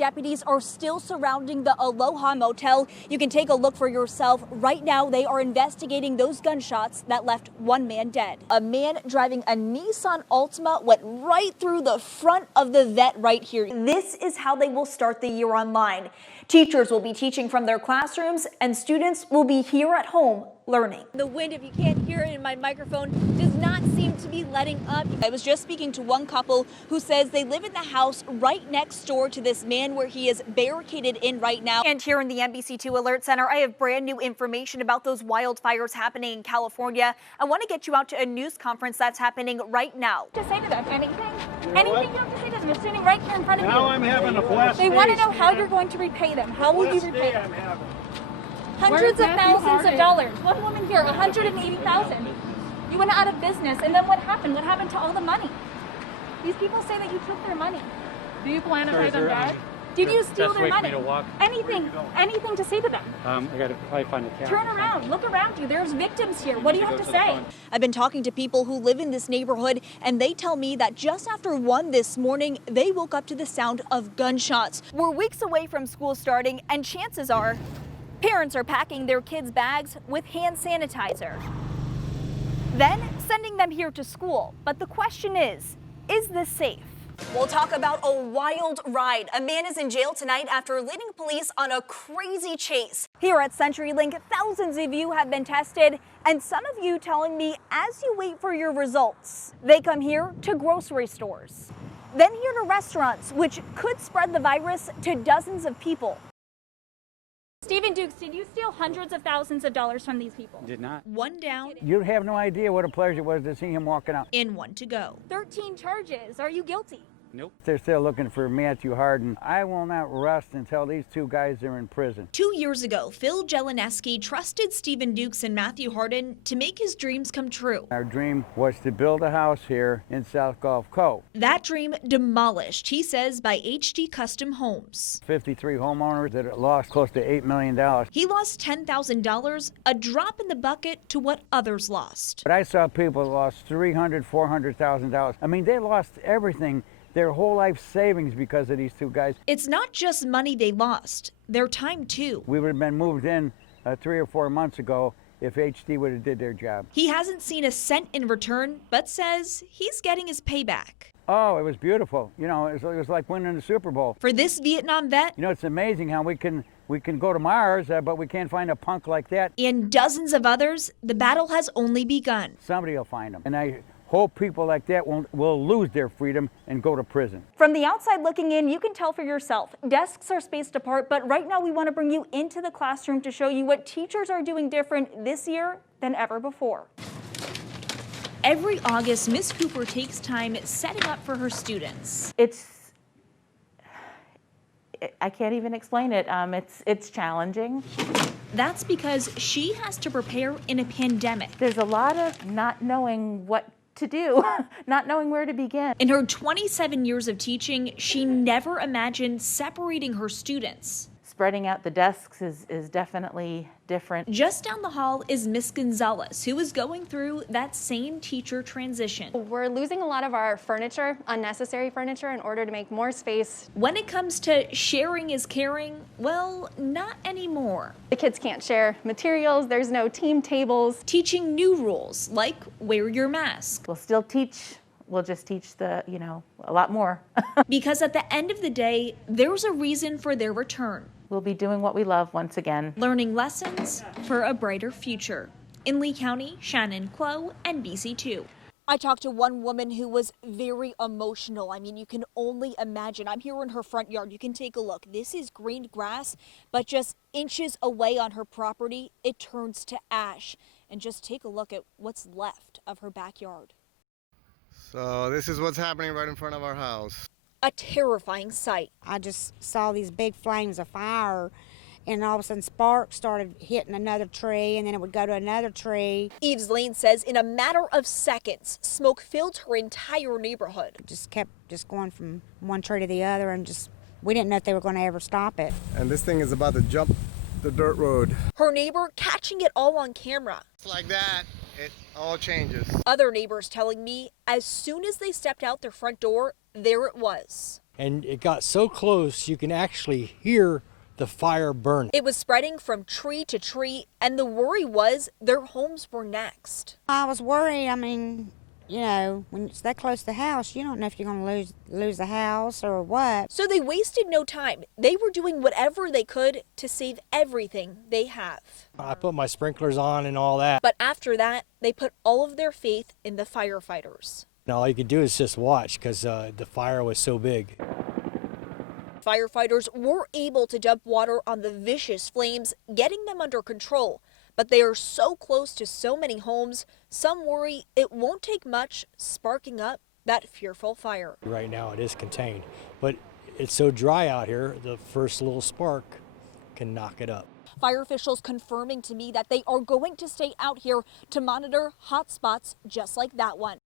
deputies are still surrounding the Aloha Motel. You can take a look for yourself. Right now, they are investigating those gunshots that left one man dead. A man driving a Nissan Altima went right through the front of the vet right here. This is how they will start the year online. Teachers will be teaching from their classrooms, and students will be here at home learning. The wind, if you can't hear it in my microphone, does not seem to be letting up. I was just speaking to one couple who says they live in the house right next door to this man where he is barricaded in right now. And here in the NBC2 Alert Center, I have brand new information about those wildfires happening in California. I want to get you out to a news conference that's happening right now. To say to them anything? Anything you have to say to them? They're sitting right here in front of you. Now I'm having a blast. They want to know how you're going to repay them. How will you repay them? Hundreds of thousands of dollars. One woman here, 180,000. You went out of business, and then what happened? What happened to all the money? These people say that you took their money. Do you plan to pay them back? Did you steal their money? Me to walk. Anything to say to them? I gotta probably find a camera. Turn around, look around you. There's victims here. What do you have to say? I've been talking to people who live in this neighborhood, and they tell me that just after 1 this morning, they woke up to the sound of gunshots. We're weeks away from school starting, and chances are parents are packing their kids' bags with hand sanitizer, then sending them here to school. But the question is this safe? We'll talk about a wild ride. A man is in jail tonight after leading police on a crazy chase. Here at CenturyLink, thousands of you have been tested, and some of you telling me as you wait for your results, they come here to grocery stores, then here to restaurants, which could spread the virus to dozens of people. Stephen Dukes, did you steal hundreds of thousands of dollars from these people? Did not. One down. You have no idea what a pleasure it was to see him walking out. In one to go. 13 charges. Are you guilty? Nope. They're still looking for Matthew Harden. I will not rest until these two guys are in prison. 2 years ago, Phil Jelineski trusted Stephen Dukes and Matthew Harden to make his dreams come true. Our dream was to build a house here in South Gulf Cove. That dream demolished, he says, by HD Custom Homes. 53 homeowners that lost close to $8 million. He lost $10,000, a drop in the bucket to what others lost. But I saw people that lost $300,000, $400,000. I mean, they lost everything. Their whole life savings because of these two guys. It's not just money they lost, their time too. We would have been moved in 3 or 4 months ago if HD would have did their job. He hasn't seen a cent in return, but says he's getting his payback. Oh, it was beautiful. You know, it was like winning the Super Bowl. For this Vietnam vet, you know, it's amazing how we can go to Mars, but we can't find a punk like that. And dozens of others, the battle has only begun. Somebody will find them. And I hope people like that will lose their freedom and go to prison. From the outside looking in, you can tell for yourself. Desks are spaced apart, but right now we want to bring you into the classroom to show you what teachers are doing different this year than ever before. Every August, Miss Cooper takes time setting up for her students. I can't even explain it. It's challenging. That's because she has to prepare in a pandemic. There's a lot of not knowing what to do, not knowing where to begin. In her 27 years of teaching, she never imagined separating her students. Spreading out the desks is definitely different. Just down the hall is Miss Gonzalez, who is going through that same teacher transition. We're losing a lot of our furniture, unnecessary furniture, in order to make more space. When it comes to sharing is caring, well, not anymore. The kids can't share materials, there's no team tables. Teaching new rules, like wear your mask. We'll still teach. We'll just teach a lot more. Because at the end of the day, there's a reason for their return. We'll be doing what we love once again. Learning lessons for a brighter future. In Lee County, Shannon Clowe, NBC2. I talked to one woman who was very emotional. I mean, you can only imagine. I'm here in her front yard. You can take a look. This is green grass, but just inches away on her property, it turns to ash. And just take a look at what's left of her backyard. So this is what's happening right in front of our house. A terrifying sight. I just saw these big flames of fire, and all of a sudden sparks started hitting another tree, and then it would go to another tree. Eves Lane says in a matter of seconds, smoke filled her entire neighborhood. It just kept going from one tree to the other, and we didn't know if they were going to ever stop it. And this thing is about to jump the dirt road. Her neighbor catching it all on camera. It's like that. It all changes. Other neighbors telling me as soon as they stepped out their front door, there it was. and it got so close you can actually hear the fire burn. It was spreading from tree to tree, and the worry was their homes were next. I was worried. I mean, you know, when it's that close to the house, you don't know if you're going to lose the house or what. So they wasted no time. They were doing whatever they could to save everything they have. I put my sprinklers on and all that. But after that, they put all of their faith in the firefighters. And all you could do is just watch because the fire was so big. Firefighters were able to dump water on the vicious flames, getting them under control. But they are so close to so many homes, some worry it won't take much sparking up that fearful fire. Right now it is contained, but it's so dry out here, the first little spark can knock it up. Fire officials confirming to me that they are going to stay out here to monitor hot spots just like that one.